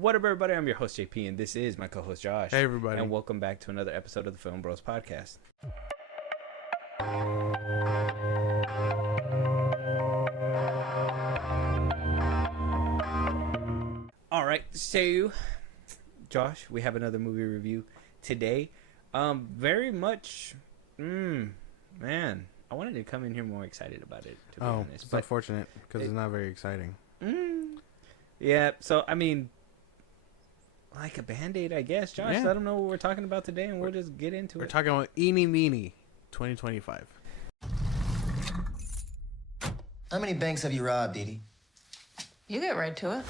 What up, everybody? I'm your host, JP, and this is my co-host, Josh. Hey, everybody. And welcome back to another episode of the FilmBros podcast. All right, so, Josh, we have another movie review today. Very much, man, I wanted to come in here more excited about it, to be honest. It's unfortunate, because it's not very exciting. Yeah, so, I mean, like a Band-Aid, I guess. Josh, Yeah. let them know what we're talking about today, and we'll just get into We're it. talking about Eenie Meanie 2025. How many banks have you robbed, Edie? You get right to it.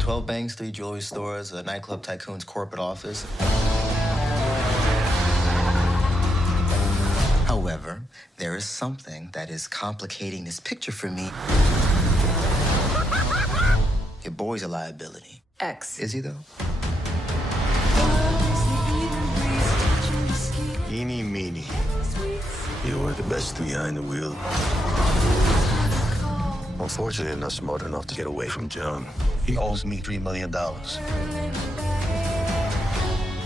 12 banks, 3 jewelry stores, a nightclub tycoon's corporate office. However, there is something that is complicating this picture for me. Your boy's a liability. X. Is he, though? Eenie Meanie. You were the best behind the wheel. Unfortunately, I'm not smart enough to get away from John. He owes me $3 million.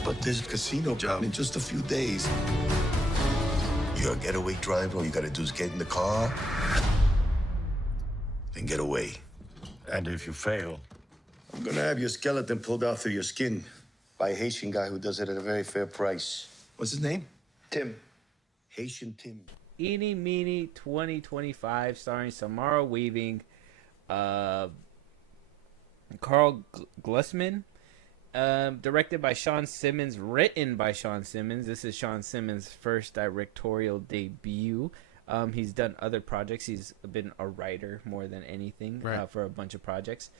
But there's a casino job in just a few days. You're a getaway driver. All you gotta do is get in the car and get away. And if you fail, I'm gonna have your skeleton pulled out through your skin by a Haitian guy who does it at a very fair price. What's his name? Tim. Haitian Tim. Eenie Meanie 2025, starring Samara Weaving, Carl Glusman, directed by Sean Simmons, written by Sean Simmons. This is Sean Simmons' first directorial debut. He's done other projects. He's been a writer more than anything, Right. For a bunch of projects.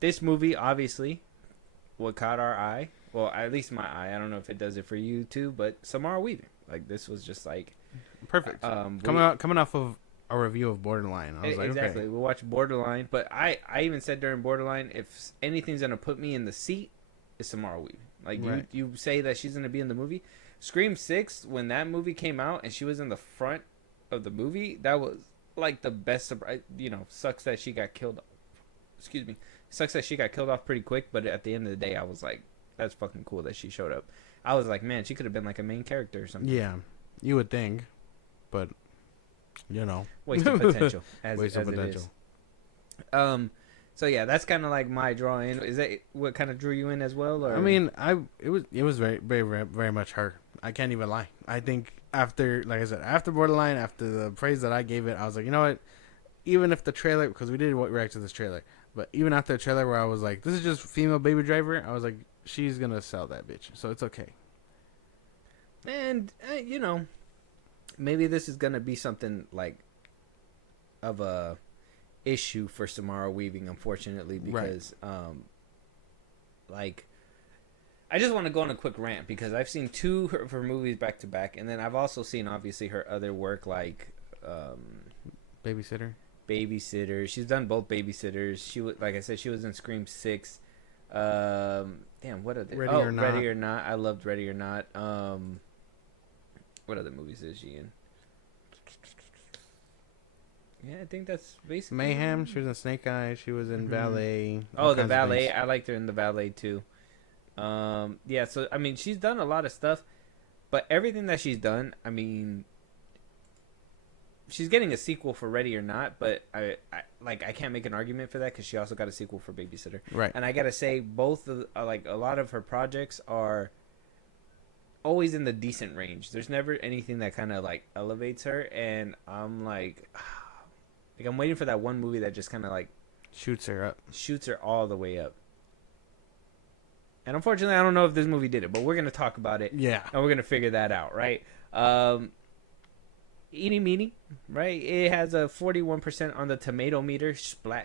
This movie, obviously, what caught our eye, well, at least my eye, I don't know if it does it for you too, but Samara Weaving. Like, this was just like Perfect. Coming off of a review of Borderline, I was like, exactly. okay. We watched Borderline, but I even said during Borderline, if anything's gonna put me in the seat, it's Samara Weaving. Like, Right. you say that she's gonna be in the movie. Scream 6, when that movie came out and she was in the front of the movie, that was like the best surprise. Sucks that she got killed. Excuse me. Sucks that she got killed off pretty quick, but at the end of the day, I was like, that's fucking cool that she showed up. I was like, man, she could have been like a main character or something. Yeah, you would think, but, Waste of potential. Waste of as it potential. is. So yeah, that's kind of like my draw in. Is that what kind of drew you in as well? Or? I mean, it was very, very, very, very much her. I can't even lie. I think after Borderline, after the praise that I gave it, I was like, you know what? Even if the trailer, because we did react to this trailer, but even after the trailer where I was like, this is just female Baby Driver, I was like, she's gonna sell that bitch, so it's okay. And maybe this is gonna be something like of a issue for Samara Weaving, unfortunately, because I just want to go on a quick rant because I've seen two of her movies back to back, and then I've also seen obviously her other work like Babysitter. She's done both Babysitters. She was, like I said, she was in Scream 6. Damn, what are they? Ready or Not. Ready or Not. I loved Ready or Not. What other movies is she in? Yeah, I think that's basically Mayhem. She was in Snake Eyes. She was in Valet. Oh, all the kinds of Valet. things. I liked her in the Valet too. Yeah. So I mean, she's done a lot of stuff, but everything that she's done, I mean, she's getting a sequel for Ready or Not, but I can't make an argument for that because she also got a sequel for Babysitter. Right. And I gotta say, both of like a lot of her projects are always in the decent range. There's never anything that kind of like elevates her, and I'm like I'm waiting for that one movie that just kind of like Shoots her up. shoots her all the way up. And unfortunately, I don't know if this movie did it, but we're gonna talk about it. Yeah. And we're gonna figure that out, right? Eenie Meanie, right? It has a 41% on the tomato meter,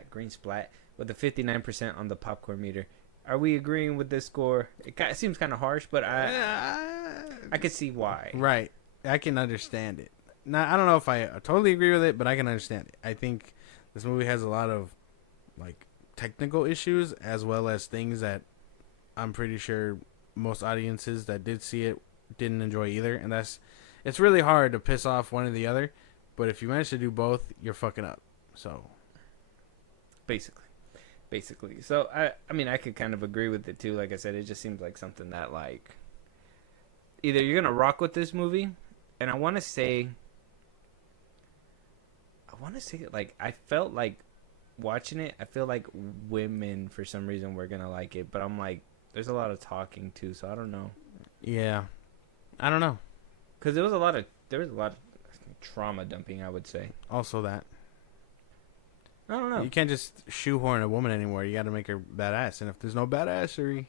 green splat, with a 59% on the popcorn meter. Are we agreeing with this score? It seems kind of harsh, but I could see why. Right. I can understand it. Now, I don't know if I totally agree with it, but I can understand it. I think this movie has a lot of like technical issues as well as things that I'm pretty sure most audiences that did see it didn't enjoy either, and it's really hard to piss off one or the other. But if you manage to do both, you're fucking up. So basically. So I mean, I could kind of agree with it too. Like I said, it just seems like something that like either you're gonna rock with this movie, and I want to say like I felt like watching it. I feel like women for some reason were gonna like it, but I'm like, there's a lot of talking too, so I don't know. yeah, I don't know. Because there was a lot of trauma dumping, I would say. Also that. I don't know. You can't just shoehorn a woman anymore. You got to make her badass. And if there's no badassery,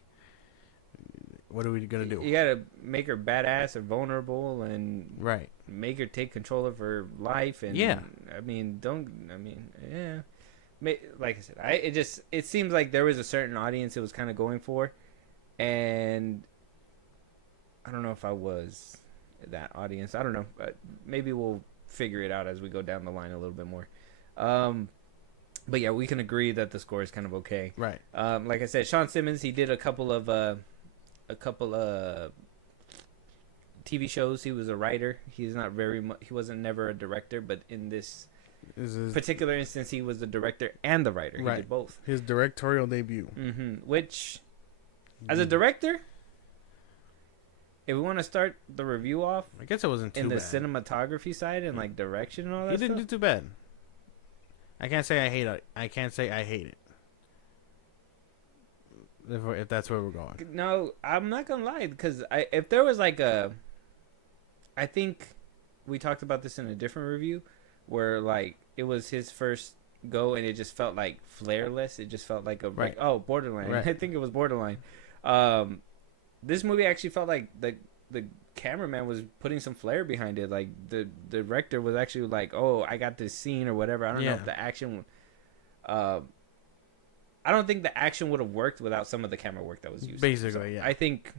what are we going to do? You got to make her badass or vulnerable and Right. make her take control of her life. And Yeah. Yeah. Like I said, it seems like there was a certain audience it was kind of going for. And I don't know if I was that audience. I don't know. But maybe we'll figure it out as we go down the line a little bit more. But yeah, we can agree that the score is kind of okay. Right. Like I said, Sean Simmons, he did a couple of TV shows. He was a writer. He's not he wasn't never a director, but in this particular instance, he was the director and the writer. He did both. His directorial debut. Which, as a director, if we want to start the review off, I guess it wasn't too in the bad. cinematography side and like direction and all that He didn't stuff. do too bad. I can't say I hate it. I can't say I hate it. If that's where we're going. No, I'm not gonna lie, because if there was like I think we talked about this in a different review, where like it was his first go and it just felt like flareless. It just felt like borderline. Right. I think it was borderline. This movie actually felt like the cameraman was putting some flair behind it. Like the director was actually like, "Oh, I got this scene" or whatever. I don't know if the action. I don't think the action would have worked without some of the camera work that was used. Basically, yeah. I think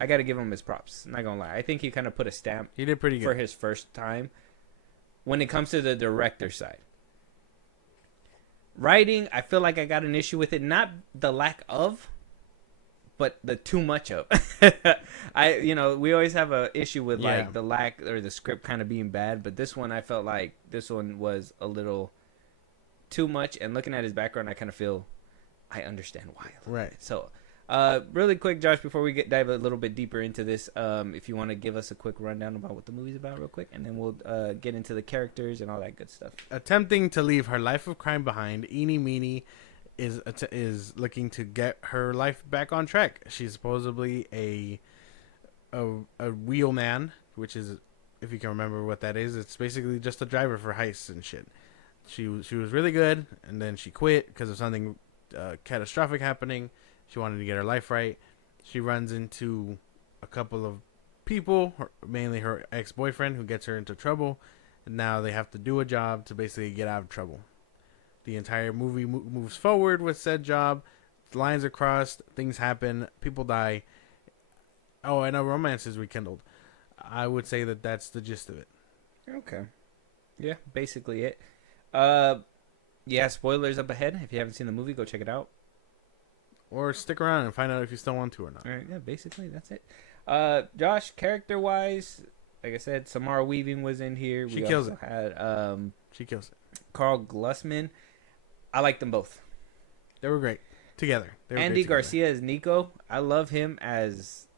I got to give him his props. Not gonna lie, I think he kind of put a stamp. He did pretty good for his first time. When it comes to the director side, writing, I feel like I got an issue with it. Not the lack of, but the too much of. We always have a issue with like the lack or the script kind of being bad, but this one I felt like this one was a little too much. And looking at his background, I kind of feel I understand why. Right. So, really quick, Josh, before we dive a little bit deeper into this, if you want to give us a quick rundown about what the movie's about, real quick, and then we'll get into the characters and all that good stuff. Attempting to leave her life of crime behind, Eanie Meanie is looking to get her life back on track. She's supposedly a wheelman, which is, if you can remember what that is, it's basically just a driver for heists and shit. She was really good, and then she quit because of something catastrophic happening. She wanted to get her life right. She runs into a couple of people, mainly her ex-boyfriend, who gets her into trouble. And now they have to do a job to basically get out of trouble. The entire movie moves forward with said job. Lines are crossed. Things happen. People die. Oh, and a romance is rekindled. I would say that that's the gist of it. Okay. Yeah, basically it. Spoilers up ahead. If you haven't seen the movie, go check it out. Or stick around and find out if you still want to or not. All right, yeah, basically that's it. Josh, character-wise, like I said, Samara Weaving was in here. She kills it. Had She kills it. Carl Glusman. I like them both. They were great together. Andy Garcia as Nico. I love him as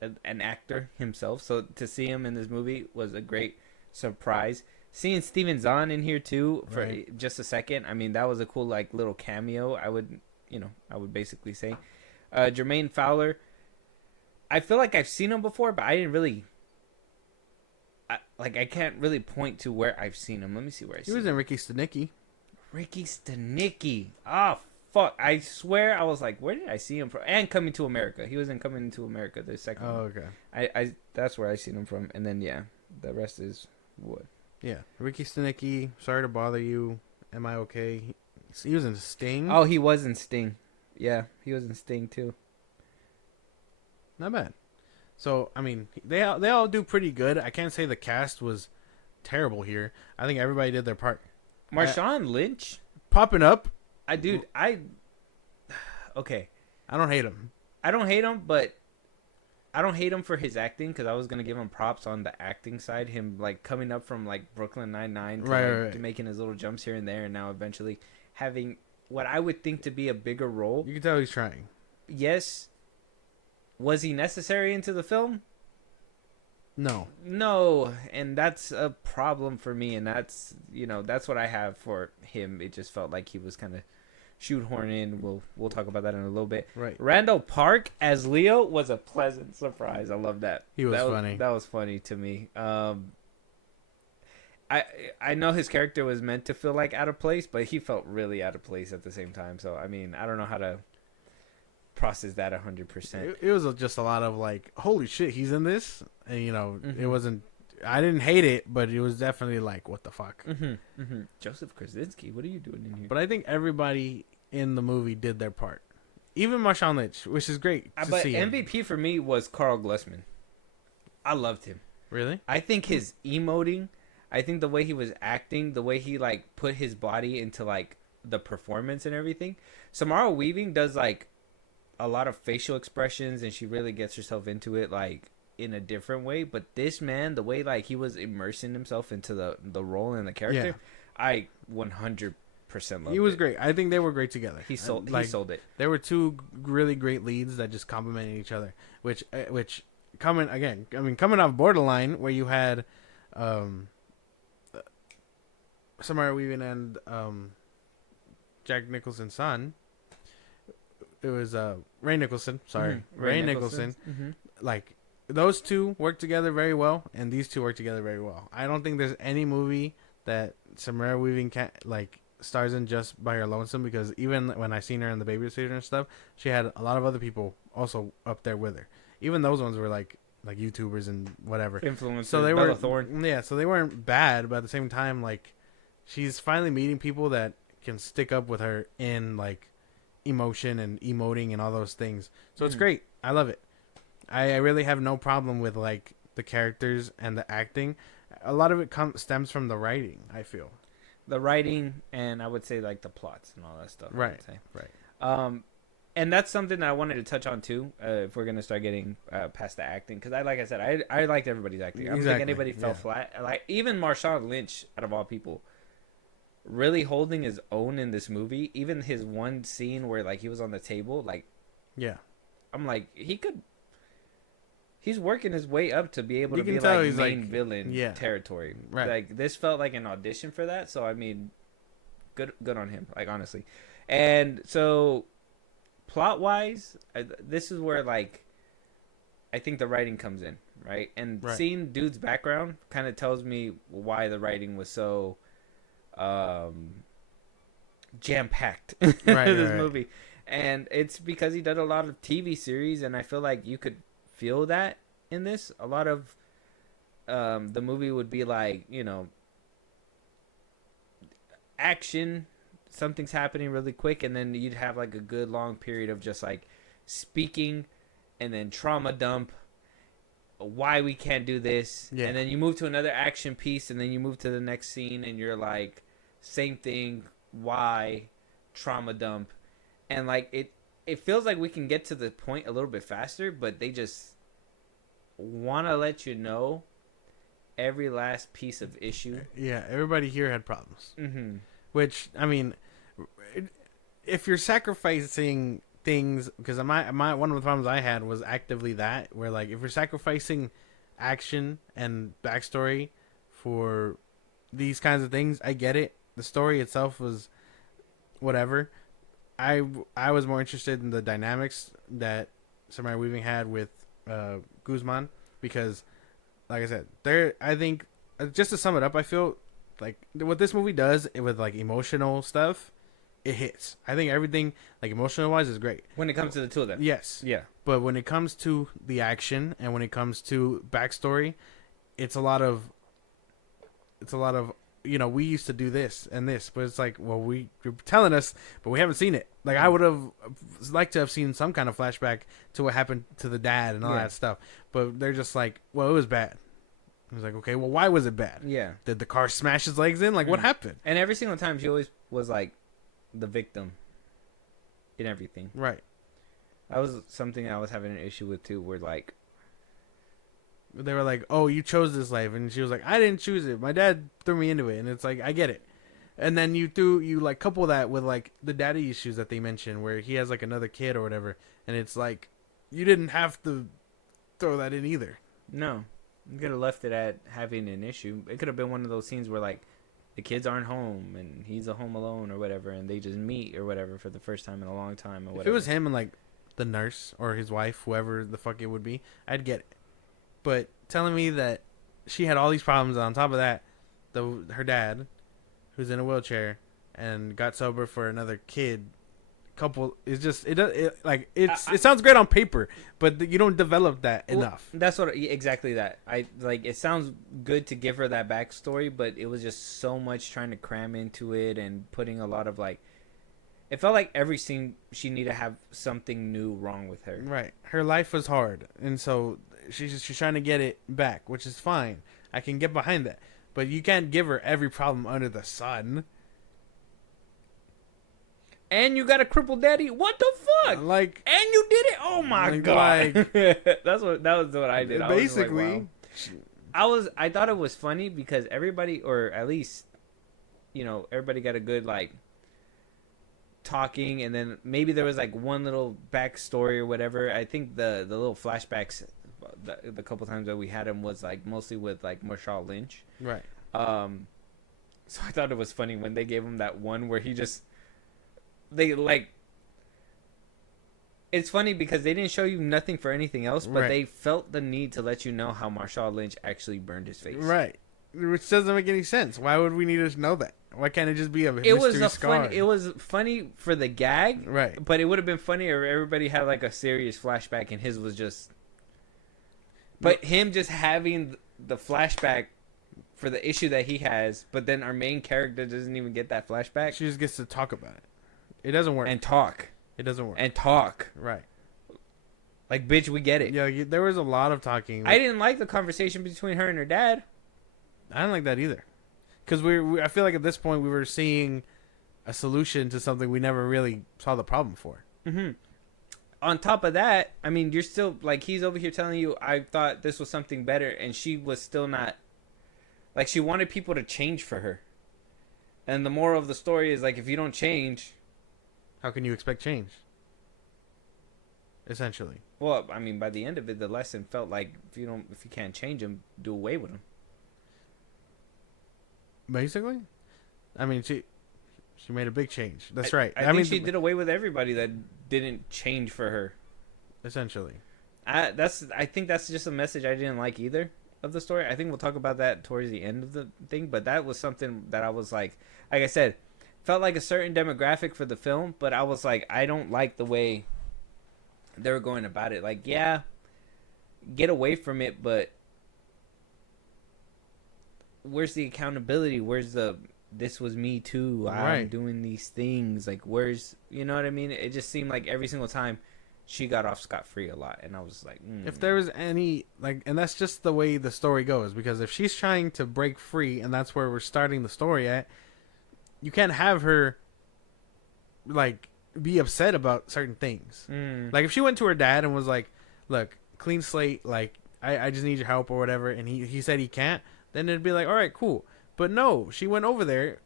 an actor himself. So to see him in this movie was a great surprise. Seeing Steven Zahn in here too for just a second. I mean, that was a cool like little cameo. I would basically say. Jermaine Fowler. I feel like I've seen him before, but I didn't really. I can't really point to where I've seen him. Let me see where I see him. He was in Ricky Stenicki. Ricky Stenicki. Oh, fuck. I swear I was like, where did I see him from? And Coming to America. He was in Coming to America, the second one. Oh, okay. I that's where I seen him from. And then, yeah, the rest is wood. Yeah. Ricky Stenicki, Sorry to Bother You, Am I Okay? He was in Sting. Oh, he was in Sting. Yeah, he was in Sting, too. Not bad. So, I mean, they all do pretty good. I can't say the cast was terrible here. I think everybody did their part. Marshawn Lynch? Popping up. Okay. I don't hate him. I don't hate him, but I don't hate him for his acting because I was gonna give him props on the acting side. Him like coming up from like Brooklyn Nine-Nine to Right. making his little jumps here and there, and now eventually having what I would think to be a bigger role. You can tell he's trying. Yes, was he necessary into the film? No. No, and that's a problem for me, and that's that's what I have for him. It just felt like he was kind of shoehorning. We'll talk about that in a little bit. Right. Randall Park as Leo was a pleasant surprise. I love that. He was that funny. That was funny to me. I know his character was meant to feel like out of place, but he felt really out of place at the same time. So I mean, I don't know how to process that 100%. It was just a lot of like, holy shit, he's in this, and Mm-hmm. it wasn't. I didn't hate it, but it was definitely like, what the fuck. Joseph Krasinski, what are you doing in here? But I think everybody in the movie did their part, even Marshawn Lynch, which is great to But see. him. MVP for me was Carl Glusman. I loved him. Really? I think his emoting, I think the way he was acting, the way he like put his body into like the performance and everything. Samara Weaving does like a lot of facial expressions, and she really gets herself into it like in a different way. But this man, the way like he was immersing himself into the role and the character, Yeah. I 100% loved He was it. great. I think they were great together. He sold it. There were two really great leads that just complimented each other. Which coming off Borderline, where you had Samara Weaving and Jack Nicholson's son. It was Ray Nicholson. Sorry, Ray Nicholson. Like those two work together very well, and these two work together very well. I don't think there's any movie that Samara Weaving can't like stars in just by her lonesome, because even when I seen her in The Babysitter and stuff, she had a lot of other people also up there with her. Even those ones were like YouTubers and whatever. Influencers. So they Bella were Thorne. Yeah, so they weren't bad, but at the same time, like she's finally meeting people that can stick up with her in like emotion and emoting and all those things. So it's great. I love it. I really have no problem with like the characters and the acting. A lot of it stems from the writing, I feel. The writing, and I would say like the plots and all that stuff. I Right. would say. Right. And that's something that I wanted to touch on too. If we're gonna start getting past the acting, because like I said, I liked everybody's acting. I don't think Exactly, anybody fell yeah. flat. Like even Marshawn Lynch, out of all people, really holding his own in this movie. Even his one scene where like he was on the table, like Yeah. I'm like he's working his way up to be able You to be can tell like he's, main like, villain yeah. territory. Right. Like this felt like an audition for that. So I mean, good on him. Like honestly, and so plot wise, this is where like I think the writing comes in, right? And Right. seeing dude's background kind of tells me why the writing was so jam packed Right, this right. movie. And it's because he did a lot of TV series, and I feel like you could feel that in this. A lot of the movie would be like, action, something's happening really quick, and then you'd have like a good long period of just like speaking, and then trauma dump, why we can't do this, Yeah. and then you move to another action piece, and then you move to the next scene, and you're like, same thing, why, trauma dump, and like it feels like we can get to the point a little bit faster, but they just want to let you know every last piece of issue. Yeah, everybody here had problems. Mm-hmm. Which, I mean, if you're sacrificing things, because my one of the problems I had was actively that, where like if you're sacrificing action and backstory for these kinds of things, I get it. The story itself was whatever. I was more interested in the dynamics that Samara Weaving had with Guzman, because like I said, I think just to sum it up, I feel like what this movie does with like emotional stuff, it hits. I think everything like emotional wise is great When it comes to the two of them. Yes. Yeah. But when it comes to the action and when it comes to backstory, it's a lot of we used to do this and this, but it's like, well, you're telling us, but we haven't seen it. Like I would have liked to have seen some kind of flashback to what happened to the dad and all Yeah. that stuff, but they're just like, well, it was bad. I was like, okay, well, why was it bad? Yeah. Did the car smash his legs in? Like, what happened? And every single time she always was like the victim in everything. Right. That was something I was having an issue with too, where like They were like, "Oh, you chose this life," and she was like, "I didn't choose it. My dad threw me into it." And it's like, I get it. And then you like couple that with like the daddy issues that they mentioned, where he has like another kid or whatever, and it's like, you didn't have to throw that in either. No, you could have left it at having an issue. It could have been one of those scenes where like the kids aren't home and he's a home alone or whatever, and they just meet or whatever for the first time in a long time or whatever. If it was him and like the nurse or his wife, whoever the fuck it would be, I'd get it. But telling me that she had all these problems on top of that, her dad, who's in a wheelchair and got sober for another kid couple, is just it sounds great on paper, but you don't develop that enough. That's what exactly that I like. It sounds good to give her that backstory, but it was just so much trying to cram into it and putting a lot of like. It felt like every scene she needed to have something new wrong with her. Right, her life was hard, and so she's trying to get it back, which is fine. I can get behind that, but you can't give her every problem under the sun. And you got a crippled daddy. What the fuck? Like, and you did it. Oh my like, god. That was what I did. Basically, I thought it was funny because everybody, or at least, everybody got a good like talking, and then maybe there was like one little backstory or whatever. I think the little flashbacks, the couple times that we had him was like mostly with like Marshawn Lynch. Right. So I thought it was funny when they gave him that one where he just. It's funny because they didn't show you nothing for anything else, but they felt the need to let you know how Marshawn Lynch actually burned his face. Right. Which doesn't make any sense. Why would we need to know that? Why can't it just be a mystery scar? It was funny for the gag, right? But it would have been funnier if everybody had like a serious flashback and his was just. But him just having the flashback for the issue that he has, but then our main character doesn't even get that flashback. She just gets to talk about it. It doesn't work. And talk. It doesn't work. And talk. Right. Like, bitch, we get it. Yeah, there was a lot of talking. I didn't like the conversation between her and her dad. I didn't like that either. Because I feel like at this point we were seeing a solution to something we never really saw the problem for. Mm-hmm. On top of that, I mean, you're still, like, he's over here telling you, I thought this was something better, and she was still not, like, she wanted people to change for her. And the moral of the story is, like, if you don't change... How can you expect change? Essentially. Well, I mean, by the end of it, the lesson felt like if you can't change him, do away with him. Basically, I mean, she made a big change. That's right. I mean, she did away with everybody that didn't change for her. Essentially, I think that's just a message I didn't like either of the story. I think we'll talk about that towards the end of the thing, but that was something that I was like I said, felt like a certain demographic for the film, but I was like, I don't like the way they were going about it. Like, yeah, get away from it, but where's the accountability? Where's the this was me too? I'm doing these things. Like, where's, you know what I mean? It just seemed like every single time she got off scot-free a lot, and I was like, if there was any, like, and that's just the way the story goes, because if she's trying to break free, and that's where we're starting the story at, you can't have her, like, be upset about certain things. Like, if she went to her dad and was like, look, clean slate, like, I just need your help or whatever, and he said he can't, then it'd be like, all right, cool. But no, she went over there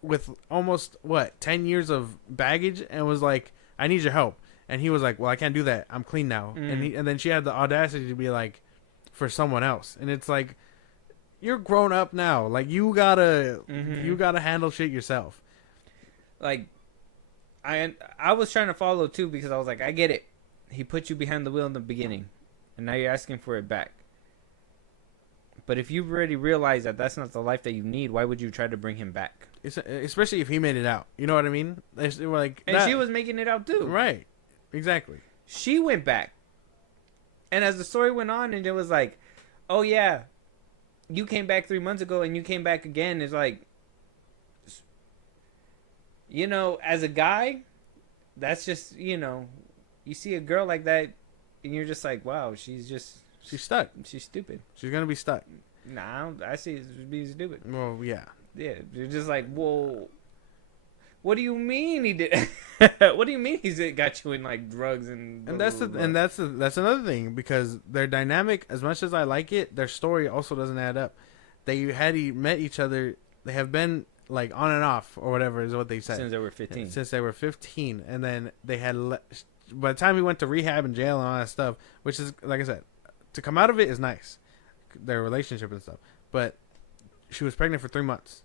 with almost, 10 years of baggage and was like, I need your help. And he was like, well, I can't do that. I'm clean now. And then she had the audacity to be like, for someone else. And it's like, you're grown up now. Like, you gotta handle shit yourself. Like, I was trying to follow too, because I was like, I get it. He put you behind the wheel in the beginning, and now you're asking for it back. But if you've already realized that that's not the life that you need, why would you try to bring him back? Especially if he made it out. You know what I mean? Like, and she was making it out too. Right. Exactly. She went back. And as the story went on, and it was like, oh yeah, you came back 3 months ago and you came back again. It's like, as a guy, that's just, you see a girl like that and you're just like, wow, she's stuck. She's stupid. She's going to be stuck. Nah, I see it as being stupid. Well, yeah. Yeah, you're just like, whoa, what do you mean he did? What do you mean he's got you in like drugs and? And that's another thing, because their dynamic, as much as I like it, their story also doesn't add up. They had met each other. They have been like on and off or whatever is what they said since they were 15. Since they were 15, and then they had by the time he went to rehab and jail and all that stuff, which is like I said, to come out of it is nice, their relationship and stuff. But she was pregnant for 3 months,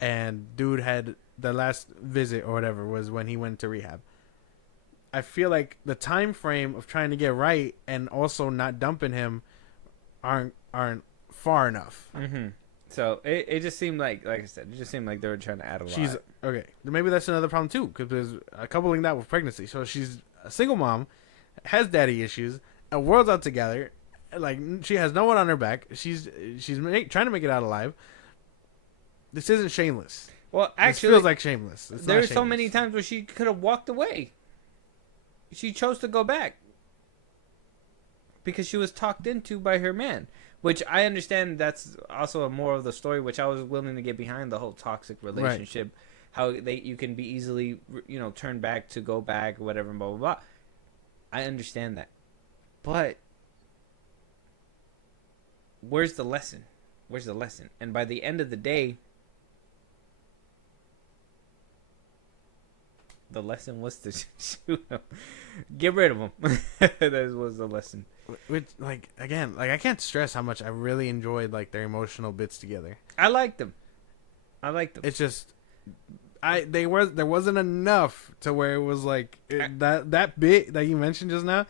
and dude had the last visit or whatever was when he went to rehab. I feel like the time frame of trying to get right and also not dumping him aren't far enough. Mm-hmm. So it just seemed like I said, it just seemed like they were trying to add a lot. She's okay. Maybe that's another problem too, because there's coupling that with pregnancy. So she's a single mom, has daddy issues, a world's out together, like she has no one on her back. She's trying to make it out alive. This isn't Shameless. Well, actually, this feels like Shameless. There's so many times where she could have walked away. She chose to go back because she was talked into by her man. Which I understand that's also a moral of the story, which I was willing to get behind, the whole toxic relationship. Right. How you can be easily, turned back to go back, whatever, blah, blah, blah. I understand that. But where's the lesson? Where's the lesson? And by the end of the day, the lesson was to shoot him. Get rid of him. That was the lesson. Which, again, I can't stress how much I really enjoyed, their emotional bits together. I liked them. It's just, there wasn't enough to where it was that bit that you mentioned just now,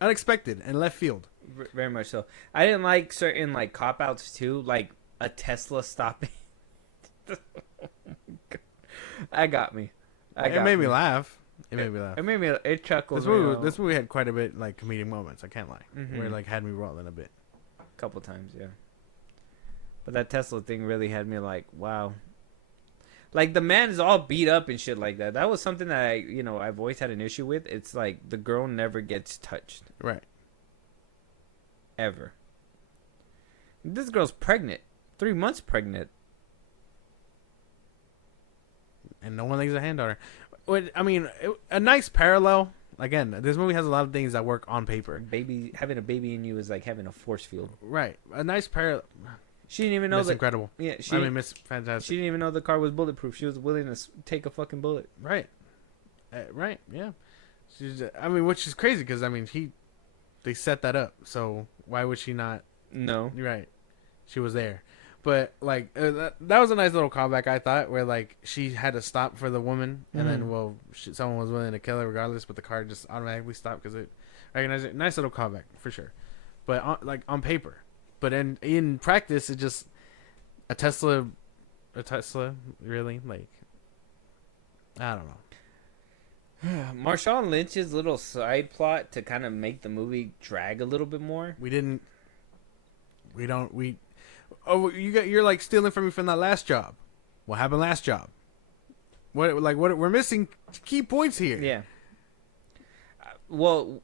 unexpected and left field. Very much so. I didn't like certain cop outs too, like a Tesla stopping. That got me. It made me laugh. It chuckled. This movie had quite a bit comedic moments. I can't lie. Mm-hmm. Where had me rolling a bit. A couple times, yeah. But that Tesla thing really had me wow. The man is all beat up and shit like that. That was something that I've always had an issue with. It's the girl never gets touched. Right. Ever. This girl's pregnant. 3 months pregnant. And no one lays a hand on her. A nice parallel. Again, this movie has a lot of things that work on paper. Having a baby in you is like having a force field. Right. A nice parallel. She didn't even know that. Incredible. Yeah. Miss Fantastic. She didn't even know the car was bulletproof. She was willing to take a fucking bullet. Right. Right. Yeah. Which is crazy because they set that up. So why would she not? No. Right. She was there. But that was a nice little callback, I thought, where she had to stop for the woman, and then someone was willing to kill her regardless, but the car just automatically stopped because it recognized it. Nice little callback for sure, but on paper, but in practice, it's just a Tesla, really I don't know. Marshawn Lynch's little side plot to kind of make the movie drag a little bit more. Oh, you're stealing from me from that last job. What happened last job? What we're missing key points here. Yeah. Well,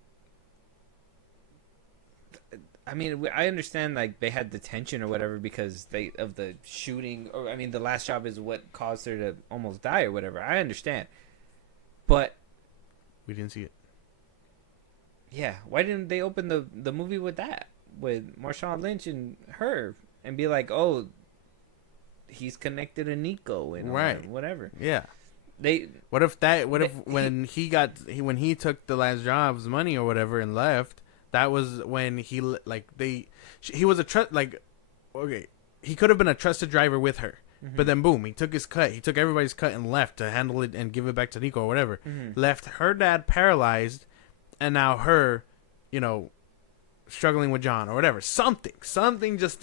I understand they had the tension or whatever because of the shooting, or the last job is what caused her to almost die or whatever. I understand, but we didn't see it. Yeah, why didn't they open the movie with that, with Marshawn Lynch and her? And be oh, he's connected to Nico and right, whatever. Yeah. When he took the last job's money or whatever and left, that was when he was a trust okay, he could have been a trusted driver with her, but then boom, he took his cut. He took everybody's cut and left to handle it and give it back to Nico or whatever. Left her dad paralyzed, and now her, struggling with John or whatever, something just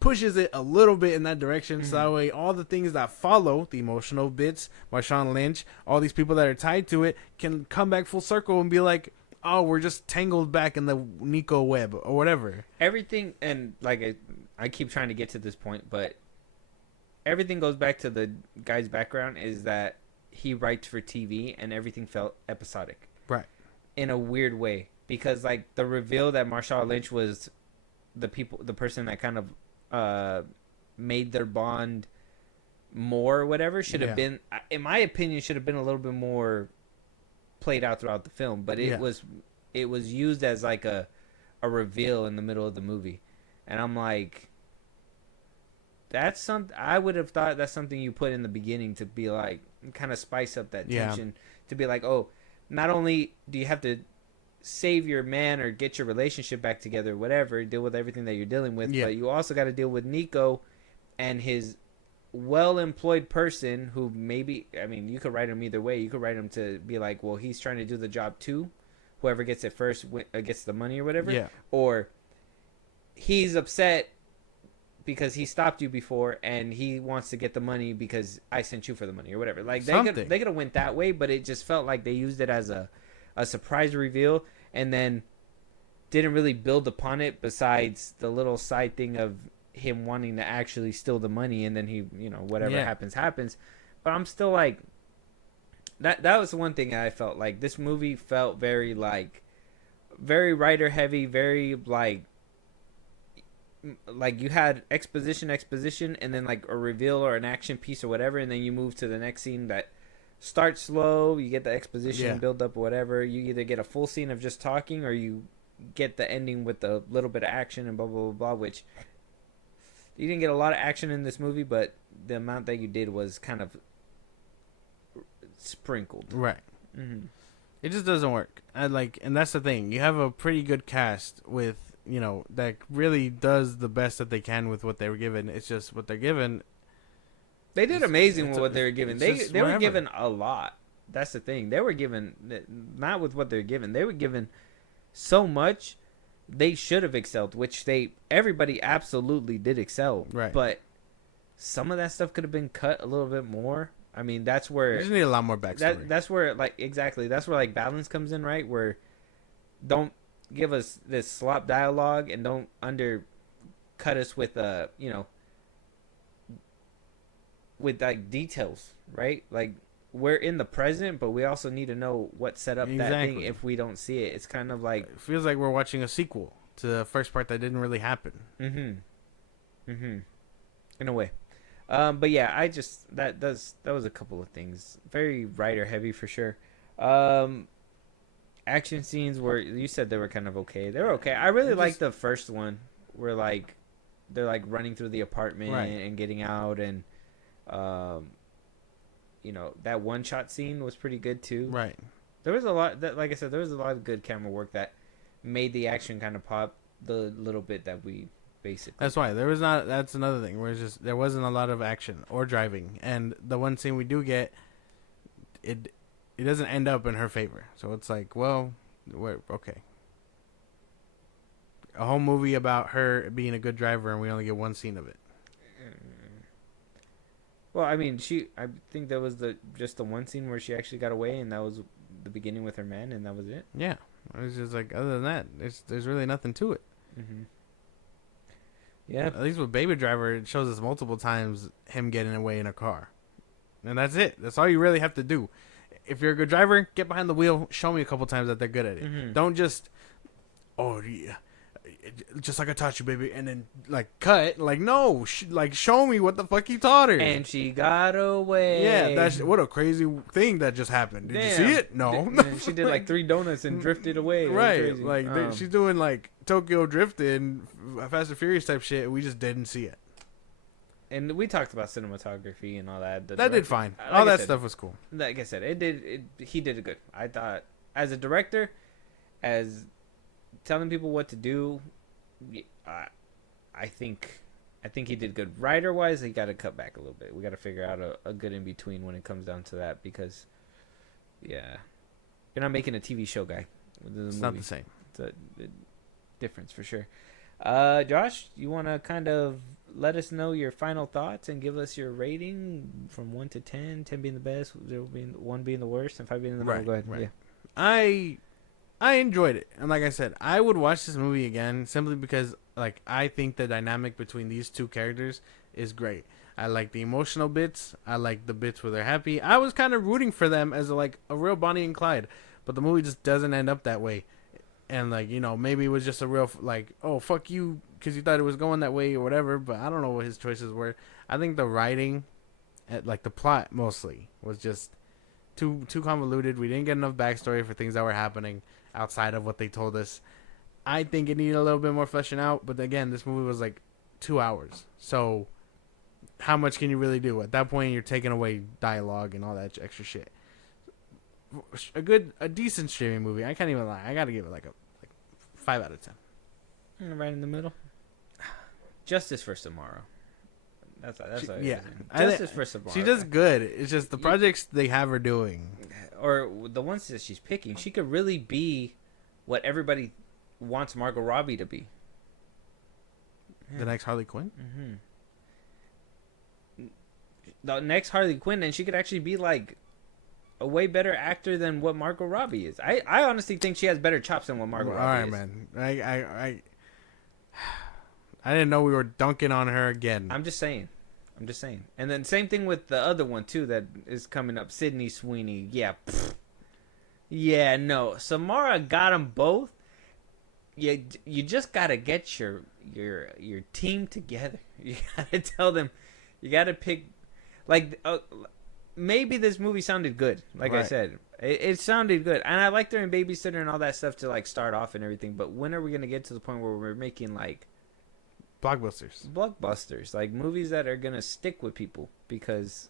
pushes it a little bit in that direction, so that way all the things that follow the emotional bits, Marshawn Lynch, all these people that are tied to it can come back full circle and be oh, we're just tangled back in the Nico web or whatever. Everything, and I keep trying to get to this point, but everything goes back to the guy's background is that he writes for TV and everything felt episodic, right, in a weird way. Because the reveal that Marshawn Lynch was the person that kind of made their bond more or whatever should have Yeah. been, in my opinion, should have been a little bit more played out throughout the film. But it was used as like a reveal in the middle of the movie, and I'm like, that's something I would have thought that's something you put in the beginning to be like kind of spice up that tension, to be like, oh, not only do you have to save your man or get your relationship back together, whatever, deal with everything that you're dealing with, but you also got to deal with Nico and his well-employed person who maybe, I mean, you could write him either way. You could write him to be like, well, he's trying to do the job too. Whoever gets it first gets the money or whatever. Yeah. Or he's upset because he stopped you before and he wants to get the money because I sent you for the money or whatever. Like they could have went that way, but it just felt like they used it as a surprise reveal and then didn't really build upon it besides the little side thing of him wanting to actually steal the money, and then he, you know, whatever happens. But I'm still like, that was the one thing I felt like this movie felt very very writer heavy, very like you had exposition and then like a reveal or an action piece or whatever, and then you move to the next scene that starts slow, you get the exposition build up or whatever, you either get a full scene of just talking or you get the ending with a little bit of action and blah blah blah blah, which you didn't get a lot of action in this movie, but the amount that you did was kind of sprinkled. Right. It just doesn't work. And that's the thing. You have a pretty good cast with, you know, that really does the best that they can with what they were given. It's just what they're given. They did amazing with what they were given. They were whatever. given a lot. That's the thing. They were given, not with what they're given. They were given so much. They should have excelled, which everybody absolutely did excel. Right. But some of that stuff could have been cut a little bit more. I mean, that's where You just need a lot more backstory. that's where that's where balance comes in, right? Where don't give us this slop dialogue and don't undercut us with with like details, right? Like we're in the present, but we also need to know what set up that thing if we don't see it. It's kind of like it feels like we're watching a sequel to the first part that didn't really happen. in a way. But yeah, I just that was a couple of things. Very writer heavy for sure. Action scenes where you said they were kind of okay. They were okay. I really liked the first one where they're like running through the apartment and getting out, and you know, that one shot scene was pretty good too. Right. There was a lot that, like I said, there was a lot of good camera work that made the action kind of pop the little bit that we basically. That's why there was not. That's another thing. Where it's just there wasn't a lot of action or driving, and the one scene we do get, it doesn't end up in her favor. So it's like, well, we're okay. A whole movie about her being a good driver, and we only get one scene of it. Well, I mean, I think that was just the one scene where she actually got away, and that was the beginning with her man, and that was it. Yeah, it was just like, other than that, there's really nothing to it. Yeah. At least with Baby Driver, it shows us multiple times him getting away in a car, and that's it. That's all you really have to do. If you're a good driver, get behind the wheel. Show me a couple times that they're good at it. Don't just, oh yeah, just like I taught you, baby, and then like cut. Like no, show me what the fuck you taught her. And she got away. Yeah, what a crazy thing that just happened. Did you see it? No. She did like 3 donuts and drifted away. Right, like she's doing like Tokyo drifting, Fast and Furious type shit. We just didn't see it. And we talked about cinematography and all that. That did fine. All that stuff was cool. Like I said, he did it good. I thought, as a director, as telling people what to do, I think he did good. Writer wise, he got to cut back a little bit. We got to figure out a good in between when it comes down to that, because you're not making a TV show, guy. It's not the same. It's a difference for sure. Josh, you want to kind of let us know your final thoughts and give us your rating from 1 to 10, 10 being the best, 1 being the worst, and 5 being the middle. Go ahead. Right. Yeah. I enjoyed it, and like I said, I would watch this movie again simply because like I think the dynamic between these two characters is great. I like the emotional bits. I like the bits where they're happy. I was kind of rooting for them as a real Bonnie and Clyde, but the movie just doesn't end up that way. And maybe it was just a real oh fuck you because you thought it was going that way or whatever. But I don't know what his choices were. I think the writing Like the plot mostly was just too convoluted. We didn't get enough backstory for things that were happening outside of what they told us. I think it needed a little bit more fleshing out, but again, this movie was like 2 hours. So how much can you really do? At that point, you're taking away dialogue and all that extra shit. A decent streaming movie. I can't even lie. I gotta give it like 5 out of 10. Right in the middle. Justice for Tomorrow. That's what yeah. Justice for Tomorrow. She does good. It's just the projects they have her doing, or the ones that she's picking. She could really be what everybody wants Margot Robbie to be. The next Harley Quinn. The next Harley Quinn, and she could actually be like a way better actor than what Margot Robbie is. I honestly think she has better chops than what Margot Robbie is. All right, man. I didn't know we were dunking on her again. I'm just saying. And then same thing with the other one too that is coming up, Sydney Sweeney. Yeah. Yeah, no. Samara got them both. You just got to get your team together. You got to tell them, you got to pick, like, maybe this movie sounded good. Like I said, it sounded good. And I liked her in Babysitter and all that stuff to, like, start off and everything. But when are we going to get to the point where we're making, like, blockbusters, like movies that are going to stick with people? Because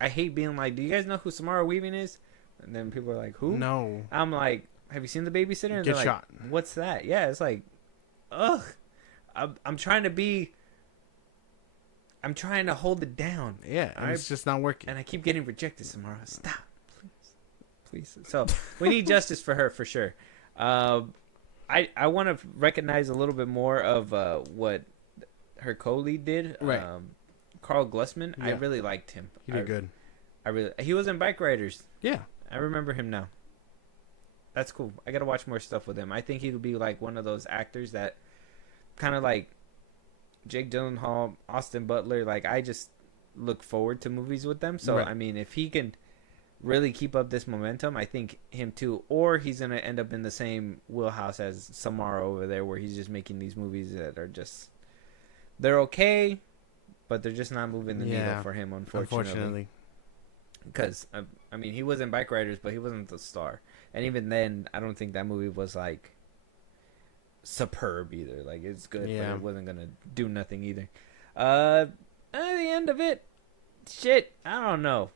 I hate being like, do you guys know who Samara Weaving is? And then people are like, who? No. I'm like, have you seen The Babysitter? And Get they're shot. like, what's that? Yeah, it's like, ugh. I'm trying to hold it down. Yeah, and it's just not working. And I keep getting rejected, Samara. Stop. Please. So we need justice for her for sure. I want to recognize a little bit more of what her co-lead did. Right. Carl Glusman. Yeah. I really liked him. He did good. He was in Bike Riders. Yeah. I remember him now. That's cool. I gotta watch more stuff with him. I think he'll be like one of those actors that kind of like Jake Gyllenhaal, Austin Butler. Like, I just look forward to movies with them. So, I mean, if he can really keep up this momentum, I think him too. Or he's going to end up in the same wheelhouse as Samara over there, where he's just making these movies that are just, they're okay, but they're just not moving the needle for him, unfortunately. Because, I mean, he was in Bike Riders, but he wasn't the star. And even then, I don't think that movie was, like, superb either. Like, it's good, but it wasn't going to do nothing either. At the end of it, shit, I don't know.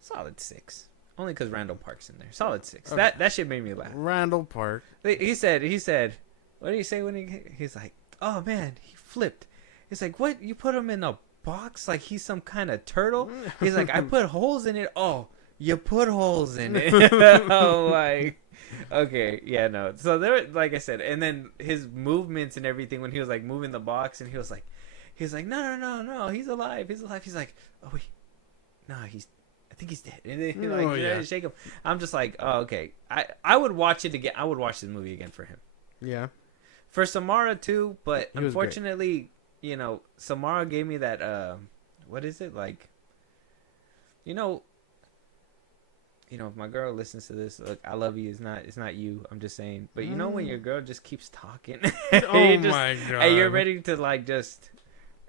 Solid 6. Only because Randall Park's in there. Solid 6. Okay. That shit made me laugh. Randall Park. He said, what did he say when he's like, oh man, he flipped. He's like, what? You put him in a box like he's some kind of turtle? He's like, I put holes in it. Oh, you put holes in it. Oh, like, okay, yeah, no. So there, like I said, and then his movements and everything when he was like moving the box, and he was like, no, he's alive. He's like, oh wait, no, I think he's dead. And then he shake him. I'm just like, oh, okay. I would watch it again. I would watch this movie again for him. Yeah. For Samara too, but unfortunately, you know, Samara gave me that what is it, like, if my girl listens to this, look, I love you. It's not you. I'm just saying. But you know when your girl just keeps talking, oh my god, and you're ready to like just,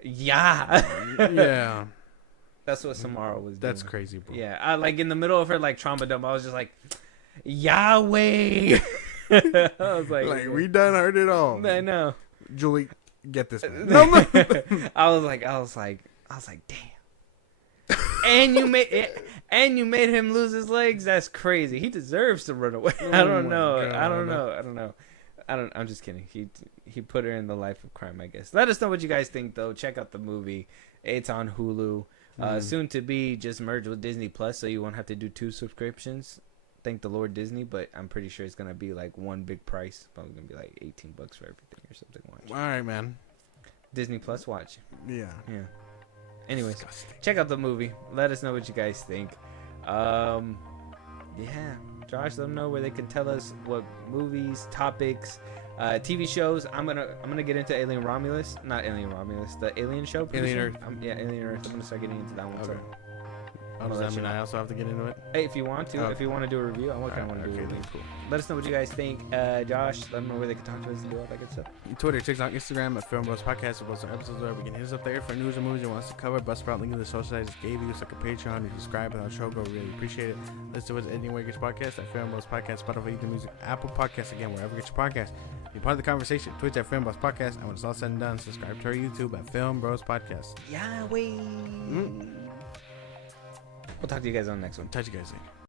yeah. That's what Samara was doing. That's crazy, bro. Yeah, I like in the middle of her like trauma dump, I was just like, Yahweh. I was like we done heard it all. I know. Julie, get this. I was like, damn. And you made him lose his legs. That's crazy. He deserves to run away. I don't know. I'm just kidding. He put her in the life of crime, I guess. Let us know what you guys think, though. Check out the movie. It's on Hulu. Soon to be just merged with Disney Plus, so you won't have to do 2 subscriptions. Thank the Lord, Disney. But I'm pretty sure it's gonna be like one big price. Probably gonna be like $18 for everything or something. Watch. All right, man. Disney Plus, watch. Yeah. Anyways, check out the movie. Let us know what you guys think. Yeah, Josh, let them know where they can tell us what movies, topics, TV shows. I'm gonna get into Alien Romulus, not Alien Romulus, the Alien show. Alien Earth. Alien Earth. I'm gonna start getting into that one. Okay. Oh, does that mean I also have to get into it? Hey, if you want to, if you want to do a review, I want to do a review. Cool. Let us know what you guys think. Josh, let them know where they can talk to us and do all that good stuff. Twitter, TikTok, Instagram at FilmBros Podcast. We'll post our episodes where we can hit us up there for news and movies you want us to cover. Bust out link in the social I just gave you. It's like a Patreon. You subscribe with our show. Go, really appreciate it. Listen to us anywhere you get your podcast at FilmBros Podcast, Spotify, YouTube Music, Apple Podcasts. Again, wherever you get your podcast. Be part of the conversation. Twitch at FilmBros Podcast. And when it's all said and done, subscribe to our YouTube at FilmBros Podcast. Yeah, wait. We'll talk to you guys on the next one. Touch you guys later.